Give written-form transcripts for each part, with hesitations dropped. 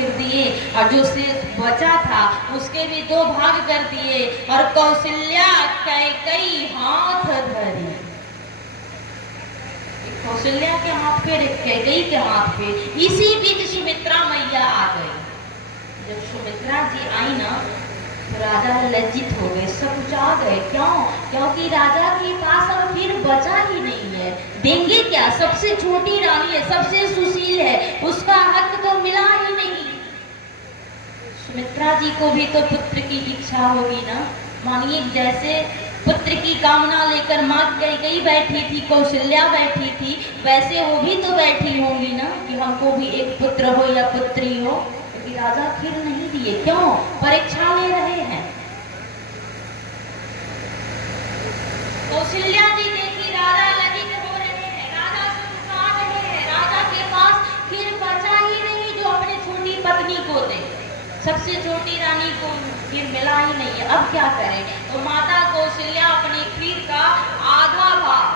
फिर दिए और जो शेष बचा था उसके भी 2 भाग कर दिए। और कौशल्या कैकई हाथ धरी, कौशल्या के हाथ पे, कैकई के हाथ पे। इसी बीच सुमित्रा मैया आ गई। जब सुमित्रा जी आई ना तो राजा लज्जित हो गए, सब आ गए। क्यों? क्योंकि राजा के पास अब फिर बचा ही नहीं है। देंगे क्या? सबसे छोटी रानी है, सबसे सुशील है, उसका हक तो मिला ही नहीं। सुमित्रा जी को भी तो पुत्र की इच्छा होगी ना। मानिए जैसे पुत्र की कामना लेकर माँ कैकेयी बैठी थी, कौशल्या बैठी थी, वैसे वो भी तो बैठी होंगी ना कि हमको भी एक पुत्र हो या पुत्री हो। क्योंकि राजा फिर नहीं दिए। क्यों? परीक्षा ले रहे हैं। कौशल्या जी देखी राजा लज्जित हो रहे हैं, राजा सुस्ता रहे हैं, राजा के पास फिर बचा ही नहीं जो अपने छोटी पत्नी को दे। सबसे छोटी रानी को फिर मिला ही नहीं है। अब क्या करें? तो माता कौशल्या अपने खीर का आधा भाग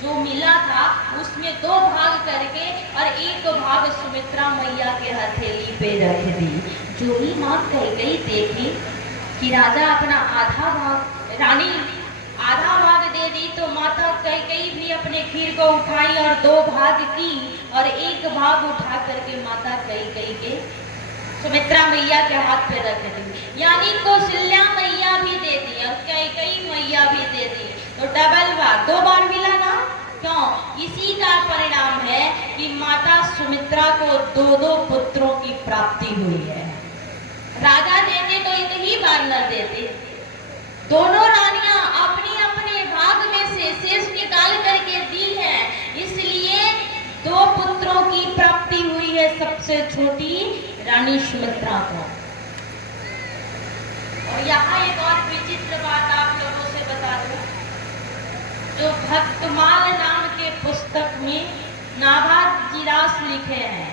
जो मिला था उसमें 2 भाग करके और 1 भाग सुमित्रा मैया के हथेली पे रख दी। जो ही माँ कैकेयी देखी कि राजा अपना आधा भाग, रानी आधा भाग दे दी, तो माता कैकेयी भी अपने खीर को उठाई और 2 भाग की और 1 भाग उठा करके माता कैकेयी के सुमित्रा मैया के हाथ पे रख दी। यानी कौशल्या मैया भी दे दी और कैकेयी मैया भी दे दी, तो डबल बार 2 बार मिला ना। क्यों? इसी का परिणाम है कि माता सुमित्रा को 2 पुत्रों की प्राप्ति हुई है। राजा देते तो 1 ही बार न देते। दोनों रानियां अपने अपने भाग में से शेष निकाल करके दी है, इसलिए 2 पुत्रों की प्राप्ति हुई है सबसे छोटी रानी सुमित्रा को। और यहाँ एक और विचित्र बात आप लोगों से बता दूं, जो भक्तमाल नाम के पुस्तक में नाभाजीदास लिखे हैं।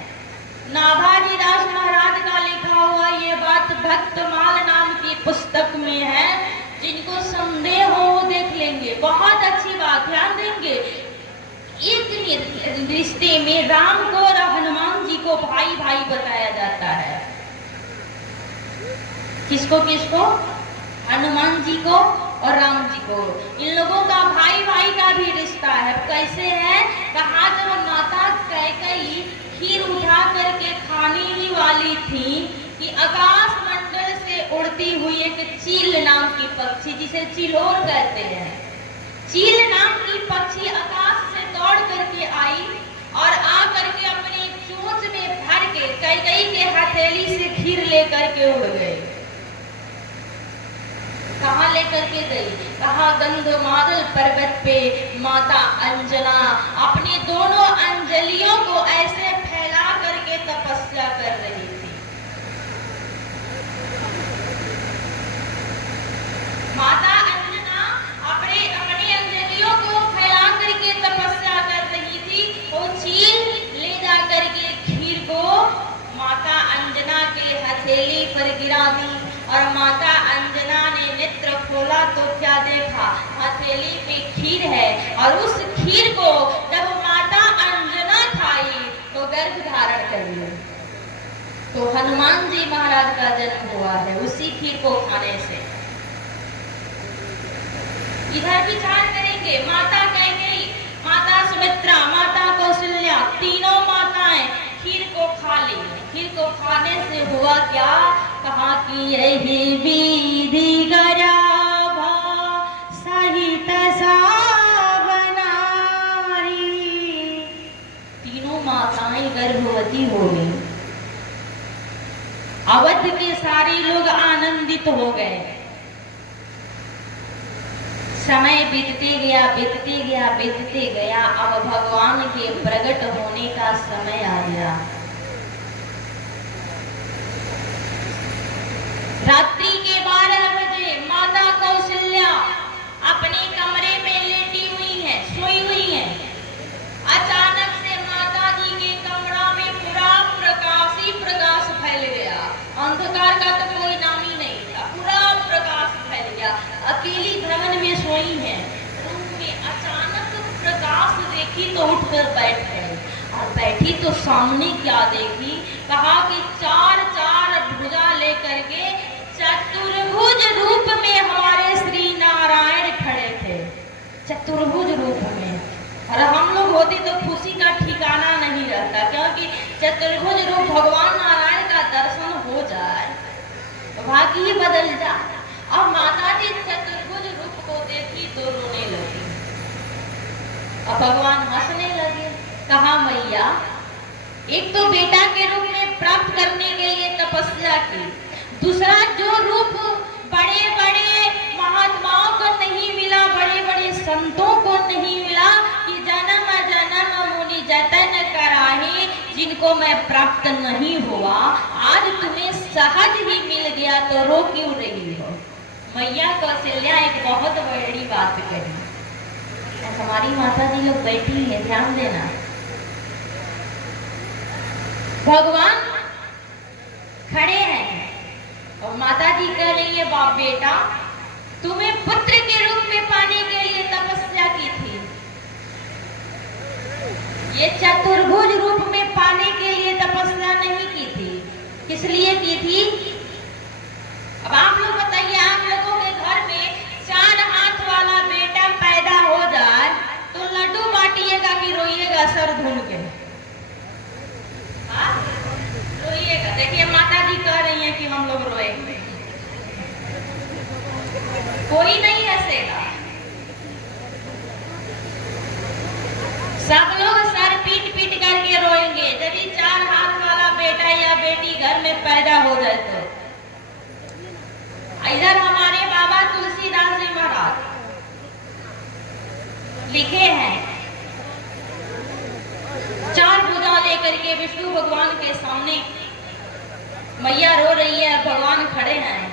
नाभाजीदास महाराज का लिखा हुआ ये बात भक्तमाल नाम की पुस्तक में है। जिनको संदेह हो वो देख लेंगे। बहुत अच्छी बात, ध्यान देंगे। एक रिश्ते में राम को और हनुमान जी को भाई भाई बताया जाता है। किसको किसको? हनुमान जी को और राम जी को। इन लोगों का भाई भाई का भी रिश्ता है। कैसे है? कहा जब माता कैकेयी खीर उठा करके खाने ही वाली थी कि आकाश मंडल से उड़ती हुई एक चील नाम की पक्षी, जिसे चिलोर कहते हैं, चील नाम की पक्षी आकाश से दौड़ करके आई और आ करके अपने चोंच में भर के कैकेयी के हथेली से खीर लेकर के उड़ गए। कहाँ लेकर के गई? कहा गंधमादल पर्वत पे माता अंजना अपनी दोनों अंजलियों को ऐसे फैला करके तपस्या कर रही थी। माता अंजना अपने अंजलियों को फैला करके तपस्या कर रही थी। वो चील ले जा करके खीर को माता अंजना के हथेली पर गिरा दी और माता अंजना ने नेत्र खोला तो क्या देखा? हथेली पे खीर है और उस खीर को जब माता अंजना खाई तो गर्भ धारण कर लिया। तो हनुमान जी महाराज का जन्म हुआ है उसी खीर को खाने से। इधर विचार करेंगे, माता कैकेयी, माता सुमित्रा, माता कौशल्या, तीनों माताएं खीर को खा ली। खीर को खाने से हुआ क्या? कहा कि यही विधि गराभा सहित सावनारी। तीनों माताएं गर्भवती हो गई। अवध के सारे लोग आनंदित हो गए। समय बीतते गया, बीतते गया, बीतते गया। अब भगवान के प्रकट होने का समय आ गया। रात्रि के 12 बजे माता कौशल्या अपने कमरे में लेटी हुई है, सोई हुई है। अचानक से माता जी के कमरा में पूरा प्रकाश ही प्रकाश फैल गया। अंधकार का तो कोई नाम ही नहीं था, पूरा प्रकाश फैल गया। अकेली भवन में सोई है, रूम में अचानक प्रकाश देखी तो उठकर बैठ गई और बैठी तो सामने क्या देखी? कहा कि होती तो खुशी का ठिकाना नहीं रहता, क्योंकि चतुर्भुज रूप भगवान नारायण का दर्शन हो जाए तो भाग्य ही बदल जाए। और माता जी चतुर्भुज रूप को देखी तो रोने लगी और भगवान हंसने लगे। कहा मैया, एक तो बेटा के रूप में प्राप्त करने के लिए तपस्या की, दूसरा जो रूप बड़े बड़े महात्माओं को नहीं मिला, बड़े बड़े संतों को नहीं मिला कि जन्म जन्म मुनि जतन कराहे, जिनको मैं प्राप्त नहीं हुआ, आज तुम्हें सहज ही मिल गया तो रो क्यों रही हो। मैया कौशल्या एक बहुत बड़ी बात कही। हमारी माता जी लोग बैठी है, ध्यान देना। भगवान खड़े हैं और माता जी कह रही है, बाप बेटा तुम्हें पुत्र के रूप में पाने के लिए तपस्या की थी, ये चतुर्भुज रूप में पाने के लिए तपस्या नहीं की थी। किस लिए की थी? अब आप लोग बताइए, आप लोगों के घर में 4 हाथ वाला बेटा पैदा हो जाए तो लड्डू बांटिएगा कि रोइएगा सर धुन के? रोइएगा। देखिए माता जी कह रही हैं कि हम लोग रोएंगे, कोई नहीं हंसेगा, सब लोग सर पीट पीट करके रोएंगे यदि 4 हाथ वाला बेटा या बेटी घर में पैदा हो जाए तो। इधर हमारे बाबा तुलसीदास जी महाराज लिखे हैं, 4 भुजा लेकर के विष्णु भगवान के सामने मैया रो रही है, भगवान खड़े हैं।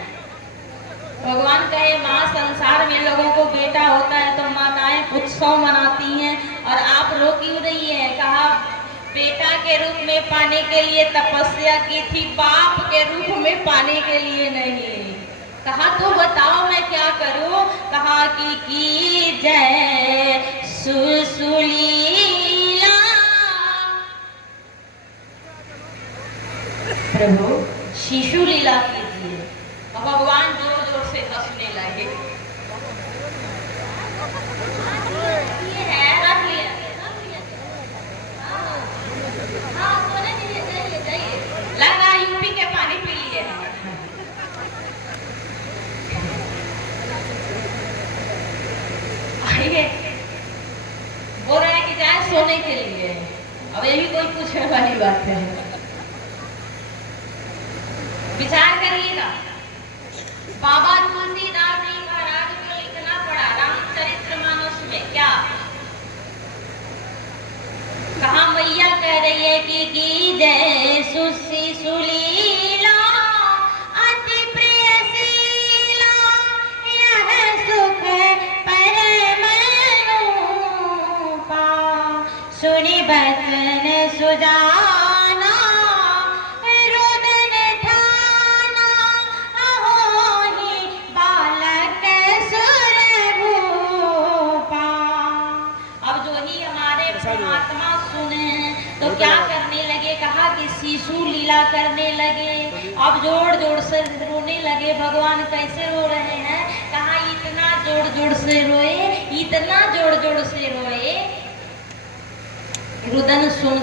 भगवान कहे, माँ संसार में लोगों को बेटा होता है तो माताएं उत्सव मनाती हैं और आप रो क्यों रही है? कहा बेटा के रूप में पाने के लिए तपस्या की थी, बाप के रूप में पाने के लिए नहीं। कहा तो बताओ मैं क्या करूं? कहा कि जय सुशीला प्रभु शिशु लीला कीजिए। और भगवान जोर जोर से हंसने लगे। ये है, रख लिया। हाँ, सोने दीजिए, जाइए। लगा यूपी के पानी पी लिए हैं। आइए, बोल रहे हैं कि जाए सोने के लिए। अब ये भी कोई पूछने वाली बात है, विचार करिएगा। बाबा तुलसीदास जी महाराज को लिखना पड़ा रामचरितमानस में, क्या कहा? मैया कह रही है कि जय सुशीला अति प्रिय शीला, यह सुख पर मैनू पा, सुनि बचन सुजाना रुदन ठाना, अहोहि बालक सुर भूपा। अब जो ही हमारे परमात्मा सुने तो क्या करने लगे? कहा कि शिशु लीला करने लगे। अब जोड़ जोड़ से रोने लगे। भगवान कैसे रो रहे हैं? कहा इतना जोड़ जोड़ से रोए, इतना जोड़ जोड़ से रोए, रुदन सुन